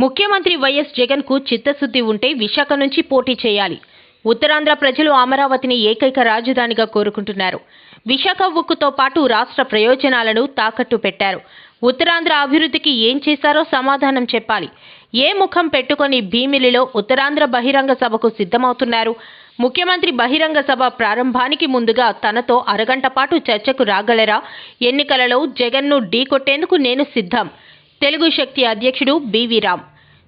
ముఖ్యమంత్రి వైఎస్ జగన్ కు చిత్తశుద్ధి ఉంటే విశాఖ నుంచి పోటీ చేయాలి. ఉత్తరాంధ్ర ప్రజలు అమరావతిని ఏకైక రాజధానిగా కోరుకుంటున్నారు. విశాఖ ఉక్కుతో పాటు రాష్ట్ర ప్రయోజనాలను తాకట్టు పెట్టారు. ఉత్తరాంధ్ర అభివృద్ధికి ఏం చేశారో సమాధానం చెప్పాలి. ఏ ముఖం పెట్టుకొని భీమిలిలో ఉత్తరాంధ్ర బహిరంగ సభకు సిద్ధమవుతున్నారు. ముఖ్యమంత్రి బహిరంగ సభ ప్రారంభానికి ముందుగా తనతో అరగంట పాటు చర్చకు రాగలరా? ఎన్నికలలో జగన్ను ఢీకొట్టేందుకు నేను సిద్ధం. తెలుగు శక్తి అధ్యక్షుడు బివి రామ్.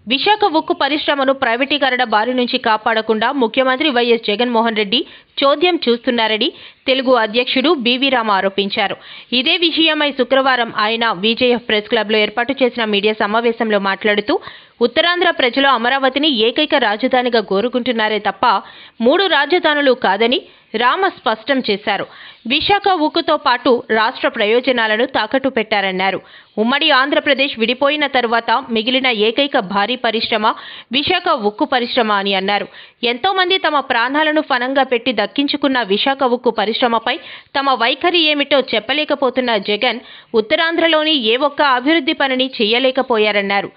విశాఖ ఉక్కు పరిశ్రమను ప్రైవేటీకరణ బారి నుంచి కాపాడకుండా ముఖ్యమంత్రి వైఎస్ జగన్మోహన్ రెడ్డి చోద్యం చూస్తున్నారని తెలుగు అధ్యక్షుడు బివి రామ్ ఆరోపించారు. ఇదే విషయమై శుక్రవారం ఆయన విజేఎఫ్ ప్రెస్ క్లబ్లో ఏర్పాటు చేసిన మీడియా సమావేశంలో మాట్లాడుతూ ఉత్తరాంధ్ర ప్రజలు అమరావతిని ఏకైక రాజధానిగా కోరుకుంటున్నారే తప్ప 3 రాజధానులు కాదని రామ స్పష్టం చేశారు. విశాఖ ఉక్కుతో పాటు రాష్ట్ర ప్రయోజనాలను తాకట్టు పెట్టారన్నారు. ఉమ్మడి ఆంధ్రప్రదేశ్ విడిపోయిన తరువాత మిగిలిన ఏకైక భారీ పరిశ్రమ విశాఖ ఉక్కు పరిశ్రమ అని అన్నారు. ఎంతో మంది తమ ప్రాణాలను ఫనంగా పెట్టి దక్కించుకున్న విశాఖ ఉక్కు పరిశ్రమపై తమ వైఖరి ఏమిటో చెప్పలేకపోతున్న జగన్ ఉత్తరాంధ్రలోని ఏ ఒక్క అభివృద్ధి పనిని చేయలేకపోయారన్నారు.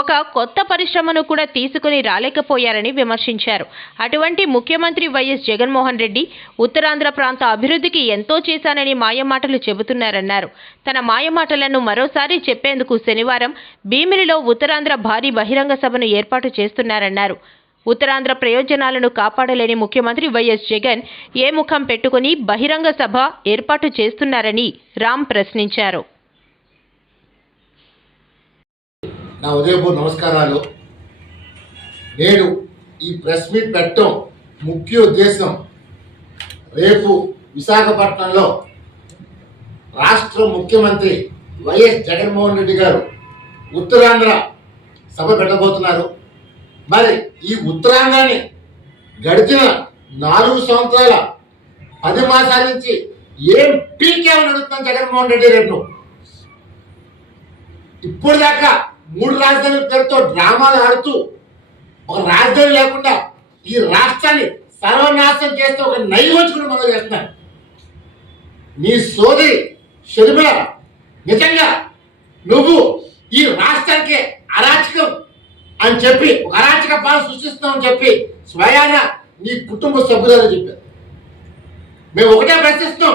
ఒక కొత్త పరిశ్రమను కూడా తీసుకుని రాలేకపోయారని విమర్శించారు. అటువంటి ముఖ్యమంత్రి వైఎస్ జగన్మోహన్ రెడ్డి ఉత్తరాంధ్ర ప్రాంత అభివృద్ధికి ఎంతో చేశానని మాయమాటలు చెబుతున్నారన్నారు. తన మాయమాటలను మరోసారి చెప్పేందుకు శనివారం భీమిలిలో ఉత్తరాంధ్ర భారీ బహిరంగ సభను ఏర్పాటు చేస్తున్నారన్నారు. ఉత్తరాంధ్ర ప్రయోజనాలను కాపాడలేని ముఖ్యమంత్రి వైఎస్ జగన్ ఏ ముఖం పెట్టుకుని బహిరంగ సభ ఏర్పాటు చేస్తున్నారని రామ్ ప్రశ్నించారు. నా ఉదయపూర్ నమస్కారాలు. నేను ఈ ప్రెస్ మీట్ పెట్టడం ముఖ్య ఉద్దేశం, రేపు విశాఖపట్నంలో రాష్ట్ర ముఖ్యమంత్రి వైఎస్ జగన్మోహన్ రెడ్డి గారు ఉత్తరాంధ్ర సభ పెట్టబోతున్నారు. మరి ఈ ఉత్తరాంధ్రాన్ని గడిచిన 4 సంవత్సరాల 10 మాసాల నుంచి ఏం పీకేమని అడుగుతున్నాం జగన్మోహన్ రెడ్డి రేపు. ఇప్పుడు దాకా 3 రాజధానుల పేరుతో డ్రామాలు ఆడుతూ ఒక రాజధాని లేకుండా ఈ రాష్ట్రాన్ని సర్వనాశనం చేస్తే ఒక నైవంచుకుని మొదలు చేస్తున్నారు. నీ సోదరి షర్మిల, నిజంగా నువ్వు ఈ రాష్ట్రానికి అరాచకం అని చెప్పి ఒక అరాచక పాలన సృష్టిస్తామని చెప్పి స్వయాన నీ కుటుంబ సభ్యులు చెప్పారు. మేము ఒకటే ప్రశ్నిస్తున్నాం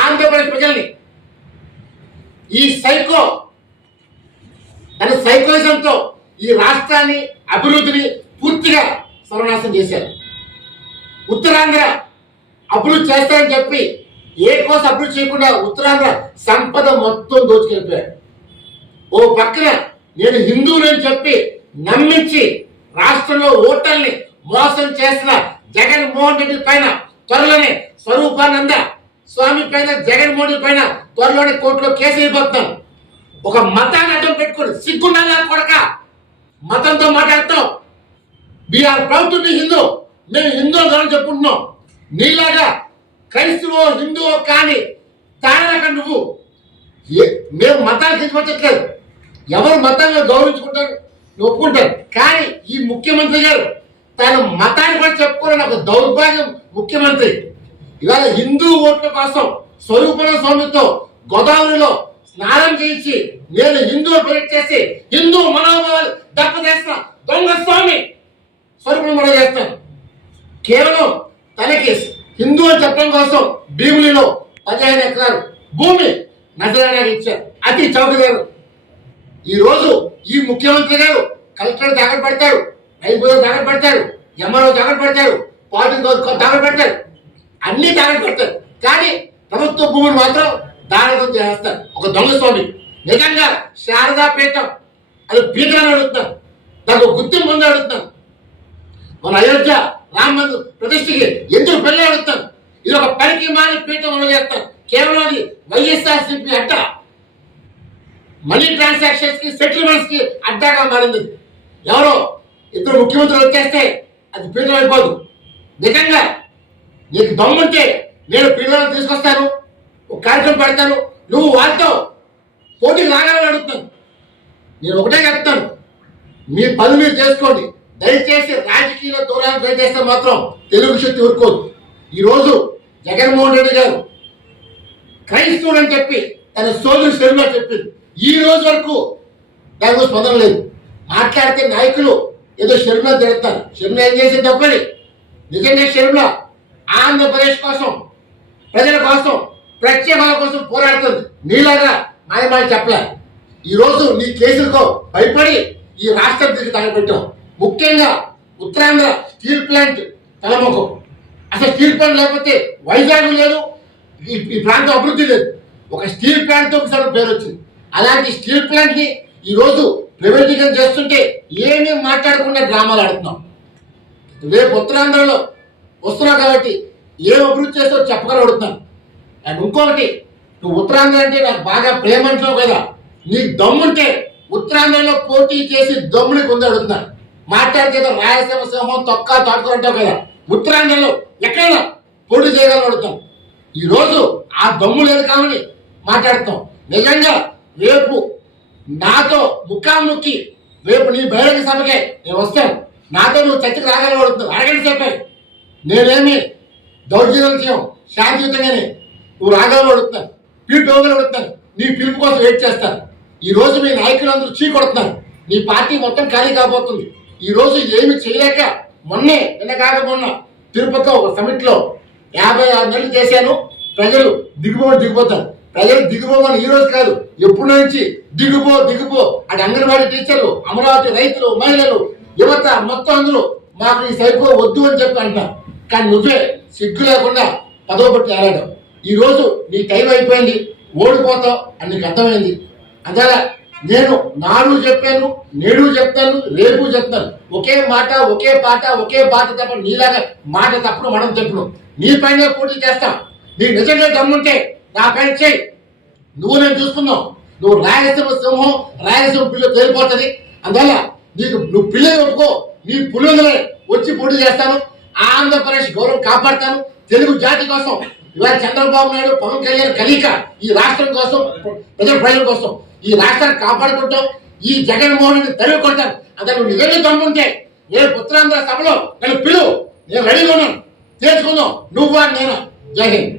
ఆంధ్రప్రదేశ్ ప్రజల్ని. ఈ సైకో తన సైకోయిజంతో ఈ రాష్ట్రాన్ని అభివృద్ధిని పూర్తిగా సర్వనాశనం చేశారు. ఉత్తరాంధ్ర అభివృద్ధి చేస్తారని చెప్పి ఏ కోసం అభివృద్ధి చేయకుండా ఉత్తరాంధ్ర సంపద మొత్తం దోచుకెళ్ళిపోయారు. ఓ పక్కన నేను హిందువులని చెప్పి నమ్మించి రాష్ట్రంలో ఓటర్ని మోసం చేసిన జగన్మోహన్ రెడ్డి పైన త్వరలోనే స్వరూపానంద స్వామి పైన జగన్మోహన్ రెడ్డి పైన త్వరలోనే కోర్టులో కేసు అయిపోతాం. ఒక మతాన్ని అడ్డం పెట్టుకుని సిగ్గుండాలా కొడక మతంతో మాట్లాడతాం. We are proud to be Hindu, మేము హిందూ అని చెప్పుకుంటున్నాం. నీలాగా క్రైస్తవో హిందువో కానీ తానక నువ్వు మేము మతాన్ని తెచ్చిపెట్టట్లేదు. ఎవరు మతాన్ని గౌరవించుకుంటారు, ఒప్పుకుంటారు. కానీ ఈ ముఖ్యమంత్రి గారు తన మతాన్ని కూడా చెప్పుకోవాలని ఒక దౌర్భాగ్యం ముఖ్యమంత్రి. ఇవాళ హిందూ ఓట్ల కోసం స్వరూపణ స్వామితో గోదావరిలో స్నానం చేయించి నేను హిందూ ప్రొజెక్ట్ చేసి హిందూ మనోభావాలు దెబ్బతీస్తున్న దొంగ స్వామి స్వరూపం మనం చేస్తాను. కేవలం తనకి హిందూ అని చెప్పడం కోసం భీమిలిలో 15 ఎకరాలు భూమి నజరానికి ఇచ్చారు అతి చౌకదారు. ఈ రోజు ఈ ముఖ్యమంత్రి గారు కలెక్టర్ జాగ్రత్త పెడతారు, రైతు జాగ్రత్త పెడతారు, ఎంఆర్ఓ జాగ్రత్త పెడతారు, పార్టీ జాగ్రత్త పెడతారు, అన్ని జాగ్రత్త పెడతారు. కానీ ప్రభుత్వ భూములు మాత్రం దానితో చేస్తారు. ఒక దొంగ స్వామి. నిజంగా శారదాపీఠం అది పీఠాన్ని అడుగుతున్నాను, దానికి ఒక గుర్తింపు ముందు అడుగుతున్నాను. మన అయోధ్య రామ మందిర ప్రతిష్టకి ఎందుకు పెళ్లి అడుగుతాను. ఇది ఒక పనికి మాని పీఠం అమలు చేస్తాను. కేవలం అది వైఎస్ఆర్సీపీ అడ్డ, మనీ ట్రాన్సాక్షన్స్ కి సెటిల్మెంట్స్ కి అడ్డాగా మారింది. ఎవరో 2 ముఖ్యమంత్రులు వచ్చేస్తే అది పీఠం అయిపోదు. నిజంగా నీకు దమ్ముంటే నేను పీఠాలను తీసుకొస్తాను, ఒక కార్యక్రమం పెడతాను, నువ్వు వాళ్ళతో పోటీకి రాగాలని అడుగుతాను. నేను ఒకటే చెప్తాను, మీ పని మీరు చేసుకోండి. దయచేసి రాజకీయాల దూరాన్ని దయచేస్తే మాత్రం తెలుగు శక్తి ఊరుకోదు. ఈరోజు జగన్మోహన్ రెడ్డి గారు క్రైస్తవుడు అని చెప్పి తన సోదరు శర్మ చెప్పింది. ఈ రోజు వరకు దానికి స్పందన లేదు. మాట్లాడితే నాయకులు ఏదో షర్మిల తిడతారు. షర్మిల ఏం చేసింది తప్పని? నిజంగా షర్మిల ఆంధ్రప్రదేశ్ కోసం, ప్రజల కోసం, ప్రత్యేక హోదా కోసం పోరాడుతుంది. నీలాగా మాయమాయ చెప్పలే. ఈరోజు నీ కేసులతో భయపడి ఈ రాష్ట్రానికి తగలబెట్టాం. ముఖ్యంగా ఉత్తరాంధ్ర స్టీల్ ప్లాంట్ తలముఖం. అసలు స్టీల్ ప్లాంట్ లేకపోతే వైజాగ్ లేదు, ఈ ప్రాంతం అభివృద్ధి లేదు. ఒక స్టీల్ ప్లాంట్తో ఒకసారి పేరు వచ్చింది. అలాంటి స్టీల్ ప్లాంట్ని ఈరోజు ప్రైవేటీకరణ చేస్తుంటే ఏమీ మాట్లాడకుండా డ్రామాలు ఆడుతున్నాం. రేపు ఉత్తరాంధ్రలో వస్తున్నావు కాబట్టి ఏం అభివృద్ధి చేస్తావో చెప్పగలుగుతున్నాను. అండ్ ఇంకొకటి, నువ్వు ఉత్తరాంధ్ర అంటే నాకు బాగా ప్రేమ అంటున్నావు కదా, నీకు దమ్ముంటే ఉత్తరాంధ్రలో పోటీ చేసి దమ్ముని కొంది అడుగుతున్నాను. మాట్లాడితే రాయలసీమ సింహం తొక్క తోడుకుంటావు కదా, ఉత్తరాంధ్రలో ఎక్కడైనా పోటీ చేయగలను అడుగుతాను. ఈరోజు ఆ దమ్ము లేదు కాబట్టి మాట్లాడుతాం. నిజంగా రేపు నాతో ముఖాముఖి, రేపు నీ బహిరంగ సభకే నేను వస్తాను. నాతో నువ్వు చర్చకు రాగలను అడుగుతావు. అరగంట సేపే నేనేమి దౌర్జన్యం చేయం, శాంతియుతంగానే నువ్వు రాగలను అడుగుతాను, పిలుపు అడుగుతాను. నీ పిలుపు కోసం వెయిట్ చేస్తాను. ఈ రోజు మీ నాయకులందరూ చీ కొడుతున్నారు. నీ పార్టీ మొత్తం ఖాళీ కాబోతుంది. ఈ రోజు ఏమి చేయలేక నిన్న కాకపోయినా తిరుపతిలో ఒక సమిట్ లో 56 నెలలు చేశాను. ప్రజలు దిగిపోతారు. ప్రజలు దిగిపోమని ఈ రోజు కాదు, ఎప్పటి నుంచి దిగిపో అటు అంగన్వాడీ టీచర్లు, అమరావతి రైతులు, మహిళలు, యువత మొత్తం అందరూ మాకు ఈ సైకో వద్దు అని చెప్పి అంటారు. కానీ నువ్వే సిగ్గు లేకుండా పదవ పట్టి ఏలాడావు. ఈ రోజు నీ టైం అయిపోయింది, ఓడిపోతావు అని నీకు అర్థమైంది. అందువల్ల నేను నాడు చెప్పాను, నేడు చెప్తాను, రేపు చెప్తాను. ఒకే మాట, ఒకే పాట, ఒకే బాట తప్ప నీలాగా మాట తప్పుడు మనం తప్పుడు. నీ పైన పోటీ చేస్తాం. నీకు నిజంగా దమ్ముంటే నా పైన చేయి. నేను చూసుకున్నావు. నువ్వు రాయలసీమ సింహం, రాయలసీమ పిల్ల తేలిపోతుంది. అందువల్ల నువ్వు పిల్లలు ఒప్పుకో, నీ పుల్లలే వచ్చి పోటీ చేస్తాను. ఆంధ్రప్రదేశ్ గౌరవం కాపాడతాను. తెలుగు జాతి కోసం ఇవాళ చంద్రబాబు నాయుడు, పవన్ కళ్యాణ్ కలిక ఈ రాష్ట్రం కోసం, ప్రజల కోసం ఈ రాష్ట్రాన్ని కాపాడుకుంటాం. ఈ జగన్మోహన్ రెడ్డి తరిగి కొడతాను. అదే నువ్వు నిజంగా దమ్ముంటే రేపు ఉత్తరాంధ్ర సభలో నన్ను పిలువు, నేను రెడీగా ఉన్నాను. చేసుకుందాం, నువ్వా నేనా. జై హింద్.